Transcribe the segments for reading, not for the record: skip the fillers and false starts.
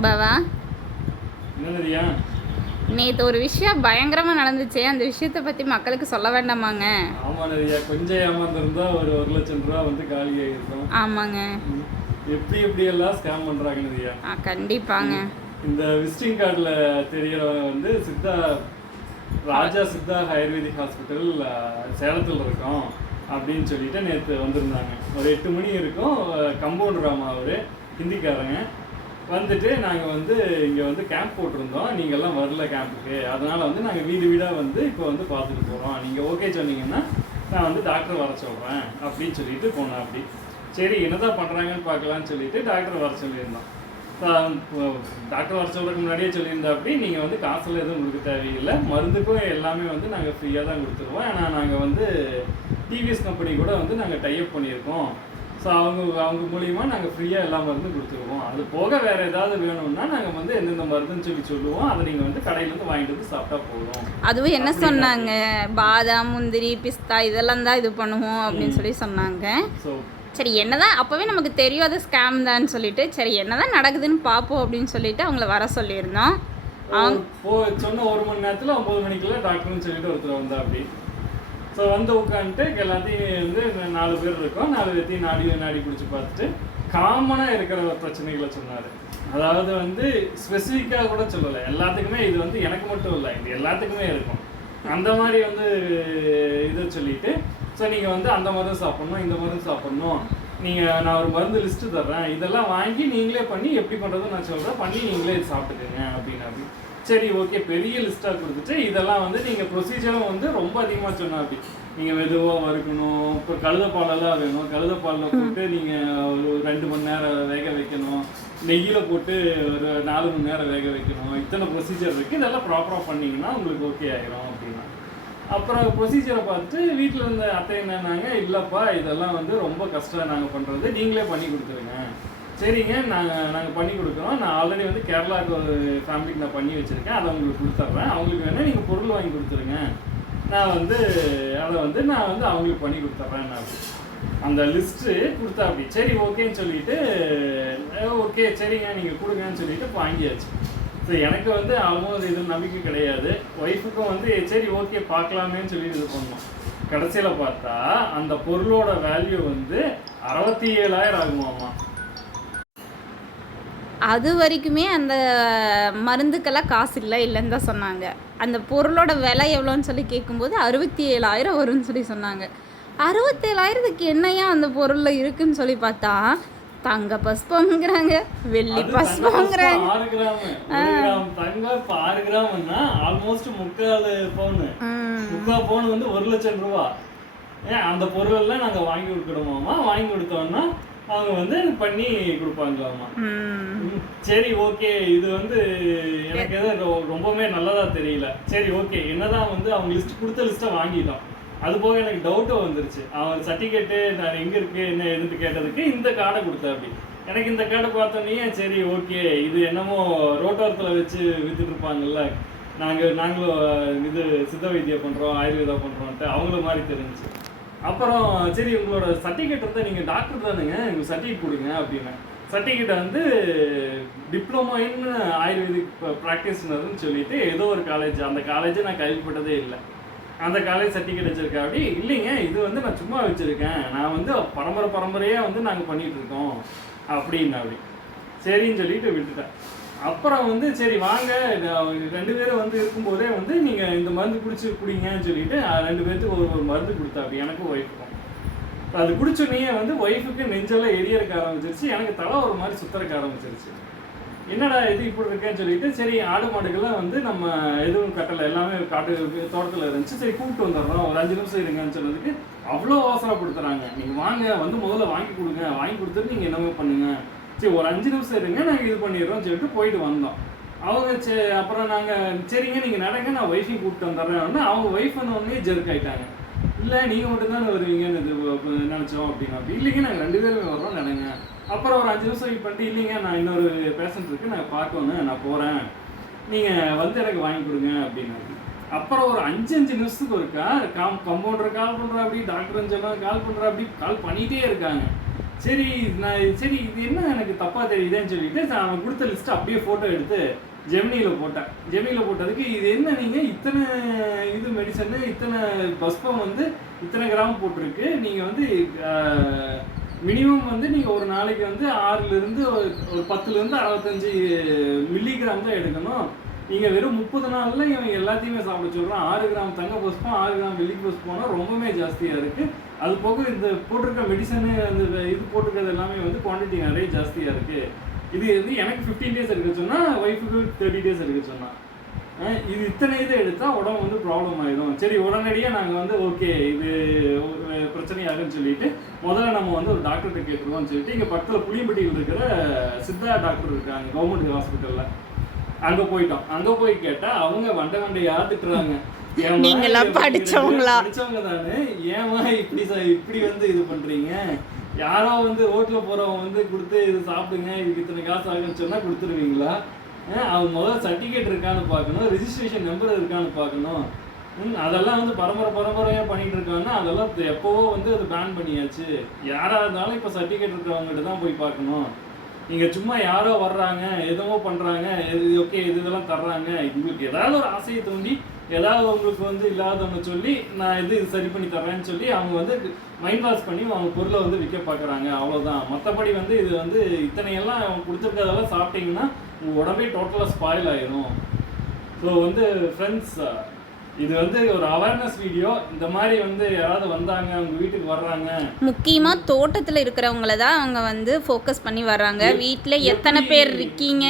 பவா, என்னதுயா? நேற்று ஒரு விஷயம் பயங்கரமாக நடந்துச்சு. அந்த விஷயத்தை பற்றி மக்களுக்கு சொல்ல வேண்டாமாங்க? ஆமா நதியா, கொஞ்சம் ஏமாந்துருந்தா ஒரு 1,00,000 ரூபா வந்து காலி ஆகிருக்கும். ஆமாங்க. எப்படி எல்லாம் ஸ்கேம் பண்றாங்க நதியா. கண்டிப்பாங்க. இந்த விசிட்டிங் கார்டில் தெரியறவங்க வந்து ராஜா சித்தா ஆயுர்வேதிக் ஹாஸ்பிட்டல் சேலத்தில் இருக்கோம் அப்படின்னு சொல்லிட்டு நேற்று வந்திருந்தாங்க. ஒரு 8 மணி இருக்கும். கம்பவுண்டர் ராமா அவர் ஹிந்திக்காரங்க வந்துட்டு நாங்கள் வந்து இங்கே வந்து கேம்ப் போட்டிருந்தோம், நீங்கள்லாம் வரல கேம்புக்கு, அதனால் வந்து நாங்கள் வீடு வீடாக வந்து இப்போ வந்து பார்த்துட்டு போகிறோம், நீங்கள் ஓகே சொன்னீங்கன்னா நான் வந்து டாக்டர் வர சொல்கிறேன் அப்படின்னு சொல்லிட்டு போனேன். அப்படி சரி என்னதான் பண்ணுறாங்கன்னு பார்க்கலான்னு சொல்லிட்டு டாக்டர் வர சொல்லியிருந்தோம். டாக்டர் வர சொல்கிறதுக்கு முன்னாடியே சொல்லியிருந்தா அப்படி நீங்கள் வந்து காசில் எதுவும் கொடுக்க தேவையில்லை, மருந்துக்கும் எல்லாமே வந்து நாங்கள் ஃப்ரீயாக தான் கொடுத்துருவோம். ஏன்னா நாங்கள் வந்து டிவிஎஸ் கம்பெனி கூட வந்து நாங்கள் டைப் பண்ணியிருக்கோம். ஸோ அவங்க மூலியமாக நாங்கள் ஃப்ரீயாக எல்லா மருந்தும் கொடுத்துருவோம். அது போக வேறு ஏதாவது வேணும்னா நாங்கள் வந்து எந்தெந்த மருந்துன்னு சொல்லுவோம், அதை நீங்கள் வந்து கடையிலேருந்து வாங்கிட்டு வந்து சாப்பிட்டா போதும். அதுவும் என்ன சொன்னாங்க, பாதாம் முந்திரி பிஸ்தா இதெல்லாம் தான் இது பண்ணுவோம் அப்படின்னு சொல்லி சொன்னாங்க. ஸோ சரி என்னதான் அப்போவே நமக்கு தெரியும் அது ஸ்கேம் தான் சொல்லிட்டு, சரி என்னதான் நடக்குதுன்னு பார்ப்போம் அப்படின்னு சொல்லிட்டு அவங்கள வர சொல்லியிருந்தோம். சொன்ன 1 மணி நேரத்தில் 9 மணிக்குள்ள டாக்டர்னு சொல்லிட்டு ஒருத்தர் வந்தா அப்படி. ஸோ வந்து உட்காந்துட்டு எல்லாத்தையும் வந்து 4 பேர் இருக்கோம், 4 பேர்த்தையும் நாடி பிடிச்சி பார்த்துட்டு காமனாக இருக்கிற பிரச்சனைகளை சொன்னார். அதாவது வந்து ஸ்பெசிஃபிக்காக கூட சொல்லலை, எல்லாத்துக்குமே இது வந்து எனக்கு மட்டும் இல்லை, இது எல்லாத்துக்குமே இருக்கும் அந்த மாதிரி வந்து இதை சொல்லிட்டு, ஸோ நீங்கள் வந்து அந்த மருந்து சாப்பிட்ணும், இந்த மருந்து சாப்பிட்ணும், நான் ஒரு மருந்து லிஸ்ட்டு தர்றேன், இதெல்லாம் வாங்கி நீங்களே பண்ணி எப்படி பண்ணுறதுன்னு நான் சொல்கிறேன், பண்ணி நீங்களே இது சாப்பிட்டுக்குங்க அப்படின்னு. சரி ஓகே, பெரிய லிஸ்ட்டாக கொடுத்துட்டு இதெல்லாம் வந்து நீங்கள் ப்ரொசீஜரும் வந்து ரொம்ப அதிகமாக சொன்னா அப்படி, நீங்கள் மெதுவாக வறுக்கணும், இப்போ கழுதப்பாலெல்லாம் வேணும், கழுதப்பாலில் போட்டு நீங்கள் ஒரு 2 மணி நேரம் வேக வைக்கணும், நெய்யில் போட்டு ஒரு 4 மணி நேரம் வேக வைக்கணும், இத்தனை ப்ரொசீஜர் இருக்குது, இதெல்லாம் ப்ராப்பராக பண்ணிங்கன்னா உங்களுக்கு ஓகே ஆகிரும் அப்படின்னா. அப்புறம் ப்ரொசீஜரை பார்த்துட்டு வீட்டில் இருந்த அத்தை என்னன்னாங்க, இல்லைப்பா இதெல்லாம் வந்து ரொம்ப கஷ்டம் நாங்கள் பண்ணுறது, நீங்களே பண்ணி கொடுத்துருங்க. சரிங்க, நாங்கள் பண்ணி கொடுக்குறோம், நான் ஆல்ரெடி வந்து கேரளாவுக்கு ஒரு ஃபேமிலிக்கு நான் பண்ணி வச்சுருக்கேன், அதை உங்களுக்கு கொடுத்துட்றேன், அவங்களுக்கு வேணால் நீங்கள் பொருள் வாங்கி கொடுத்துருங்க, நான் வந்து அதை வந்து அவங்களுக்கு பண்ணி கொடுத்துட்றேன். நான் அந்த லிஸ்ட்டு கொடுத்தா அப்படி. சரி ஓகேன்னு சொல்லிட்டு, ஓகே சரிங்க நீங்கள் கொடுங்கன்னு சொல்லிட்டு வாங்கியாச்சு. ஸோ எனக்கு வந்து ஆல்மோஸ்ட் இது நம்பிக்கை கிடையாது, ஒய்ஃபுக்கும் வந்து சரி ஓகே பார்க்கலாமேன்னு சொல்லி இது பண்ணோம். கடைசியில் பார்த்தா அந்த பொருளோட வேல்யூ வந்து 67,000 ஆகுமாம்மா. அது வரைக்குமே அந்த மருந்துக்கெல்லாம் காசு இல்லைன்னு தான் சொன்னாங்க. அந்த பொருளோட விலை எவ்வளோன்னு சொல்லி கேட்கும்போது 67,000 வரும்னு சொல்லி சொன்னாங்க. 67,000க்கு என்னையா அந்த பொருளில் இருக்குன்னு சொல்லி பார்த்தா தங்க பஸ்பம்ங்கிறாங்க, வெள்ளி பஸ்பம்ங்கிறாங்க. 6 கிராம் தங்கம் இப்போ 6 கிராம்னா ஆல்மோஸ்ட் 3/4 பவுன் வந்து 1,00,000 ரூபா. அந்த பொருளெல்லாம் நாங்கள் வாங்கி கொடுக்கணுமாமா, வாங்கி கொடுத்தோம்னா அவங்க வந்து பண்ணி கொடுப்பாங்களாமா. சரி ஓகே, இது வந்து எனக்கு எதோ ரொம்பவே நல்லதா தெரியல. சரி ஓகே, என்னதான் வந்து அவங்க லிஸ்ட் கொடுத்த லிஸ்ட்டை வாங்கிட்டோம், அது போக எனக்கு டவுட்டும் வந்துருச்சு. அவன் சர்டிஃபிகேட்டு நான் எங்கே இருக்குது என்ன எதுன்னு கேட்டதுக்கு இந்த கார்டை கொடுத்தேன். அப்படி எனக்கு இந்த கார்டை பார்த்தோன்னே சரி ஓகே, இது என்னமோ ரோட்டோரத்தில் வச்சு விற்றுட்டு இருப்பாங்கல்ல, நாங்களும் இது சித்த வைத்தியம் பண்ணுறோம் ஆயுர்வேதா பண்ணுறோன்ட்டு அவங்கள மாதிரி தெரிஞ்சிச்சு. அப்புறம் சரி உங்களோட சர்டிஃபிகேட் இருந்தால் நீங்கள் டாக்டர் தானுங்க, எங்களுக்கு சர்டிஃபிகேட் கொடுங்க அப்படின்னு. சர்டிஃபிகேட்டை வந்து டிப்ளமோ இன் ஆயுர்வேதிக் ப்ராக்டிஸ்னர்னு சொல்லிட்டு ஏதோ ஒரு காலேஜ், அந்த காலேஜை நான் கேள்விப்பட்டதே இல்லை, அந்த காலேஜ் சர்டிஃபிகேட் வச்சுருக்கேன். அப்படி இல்லைங்க, இது வந்து நான் சும்மா வச்சுருக்கேன், நான் வந்து பரம்பரையாக வந்து நாங்கள் பண்ணிகிட்ருக்கோம் அப்படின்னு. அப்படி சரின்னு சொல்லிட்டு விட்டுட்டேன். அப்புறம் வந்து சரி வாங்க 2 பேரும் வந்து இருக்கும்போதே வந்து நீங்கள் இந்த மருந்து குடிங்கன்னு சொல்லிட்டு 2 பேர்த்துக்கு ஒரு மருந்து கொடுத்தா. அப்படி எனக்கும் ஒய்ஃபுக்கும் அது குடிச்சோன்னே வந்து ஒய்ஃபுக்கு நெஞ்செல்லாம் எரியறக்க ஆரம்பிச்சிருச்சு, எனக்கு தலை ஒரு மாதிரி சுத்தறக்க ஆரம்பிச்சிருச்சு. என்னடா இது இப்படி இருக்கேன்னு சொல்லிட்டு சரி ஆடு மாடுகள்லாம் வந்து நம்ம எதுவும் கட்டலை, எல்லாமே காட்டு தோட்டத்தில் இருந்துச்சு, சரி கூப்பிட்டு வந்துடுறோம், ஒரு 5 நிமிஷம் இருங்கன்னு சொன்னதுக்கு அவ்வளோ அவசரப்படுத்துகிறாங்க. நீங்கள் வாங்க வந்து முதல்ல வாங்கி கொடுங்க, வாங்கி கொடுத்துட்டு நீங்கள் என்னமோ பண்ணுங்க, சரி ஒரு 5 நிமிஷம் இருங்க நாங்கள் இது பண்ணிடுறோம் சொல்லிட்டு போயிட்டு வந்தோம். அவங்க அப்புறம் நாங்கள் சரிங்க நீங்கள் நடங்க நான் ஒய்ஃபையும் கூப்பிட்டு வந்துடுறேன். அவங்க ஒய்ஃப் வந்தோடனே ஜெர்க் ஆகிட்டாங்க, இல்லை நீங்கள் மட்டும்தானே வருவீங்கன்னு இது நினச்சோம் அப்படின்னா. அப்படி இல்லைங்க நாங்கள் 2 பேருமே வர்றோம் நடங்க. அப்புறம் ஒரு 5 நிமிஷம் வெயிட் பண்ணிட்டு இல்லைங்க நான் இன்னொரு பேஷண்ட் இருக்குது நான் பார்க்கணும் நான் போகிறேன், நீங்கள் வந்து எனக்கு வாங்கி கொடுங்க அப்படின்னு. அப்புறம் ஒரு 5 நிமிஷத்துக்கு ஒருக்கா கம்பவுண்டர் கால் பண்ணுறா, அப்படி டாக்டர் கால் பண்ணுறா, அப்படி கால் பண்ணிகிட்டே இருக்காங்க. சரி சரி இது என்ன எனக்கு தப்பாக தெரியுதுன்னு சொல்லிட்டு அவன் கொடுத்த லிஸ்ட்டு அப்படியே ஃபோட்டோ எடுத்து ஜெமினியில் போட்டேன். ஜெமினியில் போட்டதுக்கு இது என்ன நீங்கள் இத்தனை இது மெடிசனு இத்தனை பஸ்பம் வந்து இத்தனை கிராம் போட்டிருக்கு, நீங்கள் வந்து மினிமம் வந்து நீங்கள் ஒரு நாளைக்கு வந்து 6லேருந்து ஒரு 10லேருந்து 65 மில்லிகிராம் தான் எடுக்கணும். நீங்கள் வெறும் 30 நாளில் இவன் எல்லாத்தையுமே சாப்பிட சொல்கிறான். 6 கிராம் தங்க புஷ்பம் 6 கிராம் வெள்ளி புஷ்பம்னா ரொம்பவே ஜாஸ்தியாக இருக்குது. அது போக இந்த போட்டிருக்க மெடிசனு அந்த இது போட்டிருக்கிறது எல்லாமே வந்து குவான்டிட்டி நிறைய ஜாஸ்தியாக இருக்குது. இது வந்து எனக்கு 15 டேஸ் எடுக்க சொன்னால் ஒய்ஃபுக்கு 30 டேஸ் எடுக்க சொன்னான். இது இத்தனை இதை எடுத்தால் உடம்பு வந்து ப்ராப்ளம் ஆகிடும். சரி உடனடியாக நாங்கள் வந்து ஓகே இது பிரச்சனையாகுன்னு சொல்லிட்டு முதல்ல நம்ம வந்து ஒரு டாக்டர்கிட்ட கேட்டுருவோம்னு சொல்லிட்டு இங்கே பக்கத்தில் புளியம்பட்டியில் இருக்கிற சித்தா டாக்டர் இருக்காங்க கவர்மெண்ட் ஹாஸ்பிட்டலில், அங்கே போயிட்டோம். அங்கே போய் கேட்டால் அவங்க வண்டையா திட்டுறாங்க. படிச்சவங்க தானே, ஏமா இப்படி வந்து இது பண்றீங்க? யாரோ வந்து ரோட்ல போறவங்க வந்து கொடுத்து இது சாப்பிடுங்க இதுக்கு இத்தனை காசு ஆகுன்னு சொன்னா கொடுத்துருவீங்களா? அவங்க முதல்ல சர்டிஃபிகேட் இருக்கான்னு பார்க்கணும், ரெஜிஸ்ட்ரேஷன் நம்பர் இருக்கான்னு பார்க்கணும். அதெல்லாம் வந்து பரம்பரையாக பண்ணிட்டு இருக்காங்கன்னா அதெல்லாம் எப்போவோ வந்து அது பேன் பண்ணியாச்சு. யாராக இருந்தாலும் இப்போ சர்டிஃபிகேட் இருக்கிறவங்ககிட்ட தான் போய் பார்க்கணும். நீங்கள் சும்மா யாரோ வர்றாங்க எதுவோ பண்ணுறாங்க ஓகே இதெல்லாம் தர்றாங்க, உங்களுக்கு ஏதாவது ஒரு ஆசையை தோண்டி ஏதாவது உங்களுக்கு வந்து இல்லாதவங்க சொல்லி நான் இது சரி பண்ணி தர்றேன்னு சொல்லி அவங்க வந்து மைண்ட் வாஷ் பண்ணி அவங்க பொருளை வந்து விற்க பார்க்குறாங்க, அவ்வளோதான். மற்றபடி வந்து இது வந்து இத்தனையெல்லாம் அவங்க கொடுத்துருக்கதெல்லாம் சாப்பிட்டீங்கன்னா உங்கள் உடம்பே டோட்டலாக ஸ்பாயில் ஆயிடும். ஸோ வந்து ஃப்ரெண்ட்ஸ் இது வந்து ஒரு அவேர்னஸ் வீடியோ. இந்த மாதிரி வந்து யாராவது வந்தாங்க அவங்க வீட்டுக்கு வர்றாங்க, முக்கியமாக தோட்டத்தில் இருக்கிறவங்கள தான் அவங்க வந்து ஃபோக்கஸ் பண்ணி வர்றாங்க. வீட்டில் எத்தனை பேர் இருக்கீங்க,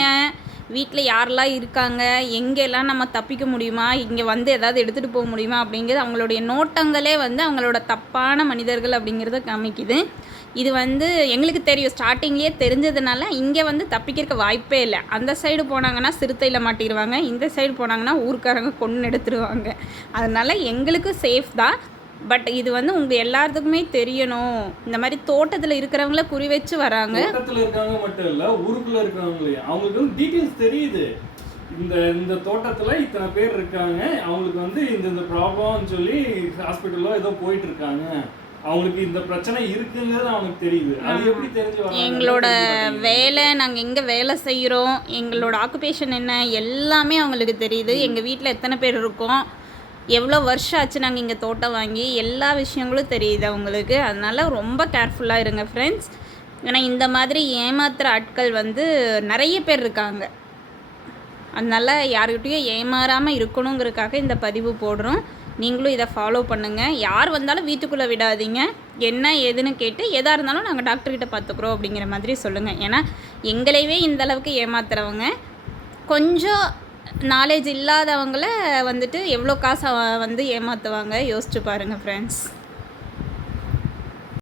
வீட்டில் யாரெல்லாம் இருக்காங்க, எங்கெல்லாம் நம்ம தப்பிக்க முடியுமா, இங்கே வந்து ஏதாவது எடுத்துகிட்டு போக முடியுமா அப்படிங்கிறது அவங்களுடைய நோட்டங்களே வந்து அவங்களோட தப்பான மனிதர்கள் அப்படிங்கிறத காமிக்குது. இது வந்து எங்களுக்கு தெரியும், ஸ்டார்டிங்லேயே தெரிஞ்சதுனால இங்கே வந்து தப்பிக்கிறதுக்கு வாய்ப்பே இல்லை. அந்த சைடு போனாங்கன்னா சிறுத்தையில் மாட்டிடுவாங்க, இந்த சைடு போனாங்கன்னா ஊருக்காரங்க கொண்டு எடுத்துருவாங்க. அதனால் எங்களுக்கு சேஃப் தான். பட் இது வந்து உங்கள் எல்லாத்துக்குமே தெரியணும். இந்த மாதிரி தோட்டத்தில் இருக்கிறவங்கள குறி வச்சு வராங்க. தோட்டத்தில் இருக்கிறவங்க மட்டும் இல்லை, ஊருக்குள்ளே இருக்கிறவங்களே அவங்களுக்கு வந்து டீட்டெயில்ஸ் தெரியுது. இந்த தோட்டத்தில் இத்தனை பேர் இருக்காங்க, அவங்களுக்கு வந்து இந்த ப்ராப்ளம்னு சொல்லி ஹாஸ்பிட்டலில் ஏதோ போயிட்டு இருக்காங்க, அவங்களுக்கு இந்த பிரச்சனை இருக்குங்கிறது அவங்களுக்கு தெரியுது. அது எப்படி தெரிஞ்சு எங்களோட வேலை, நாங்கள் எங்கே வேலை செய்கிறோம், எங்களோட ஆக்குபேஷன் என்ன எல்லாமே அவங்களுக்கு தெரியுது. எங்கள் வீட்டில் எத்தனை பேர் இருக்கோம், எவ்வளோ வருஷம் ஆச்சு நாங்கள் இங்கே தோட்டம் வாங்கி, எல்லா விஷயங்களும் தெரியுது அவங்களுக்கு. அதனால் ரொம்ப கேர்ஃபுல்லாக இருங்க ஃப்ரெண்ட்ஸ். ஏன்னா இந்த மாதிரி ஏமாத்துகிற ஆட்கள் வந்து நிறைய பேர் இருக்காங்க. அதனால் யாருக்கிட்டையும் ஏமாறாமல் இருக்கணுங்கிறதுக்காக இந்த பதிவு போடுறோம். நீங்களும் இதை ஃபாலோ பண்ணுங்கள். யார் வந்தாலும் வீட்டுக்குள்ளே விடாதீங்க. என்ன ஏதுன்னு கேட்டு எதாக இருந்தாலும் நாங்கள் டாக்டர்கிட்ட பார்த்துக்குறோம் அப்படிங்கிற மாதிரி சொல்லுங்கள். ஏன்னா எங்களையவே இந்தளவுக்கு ஏமாத்துறவங்க கொஞ்சம் நாலேஜ் இல்லாதவங்கள வந்துட்டு எவ்வளோ காசை வந்து ஏமாற்றுவாங்க யோசிச்சு பாருங்கள் ஃப்ரெண்ட்ஸ்.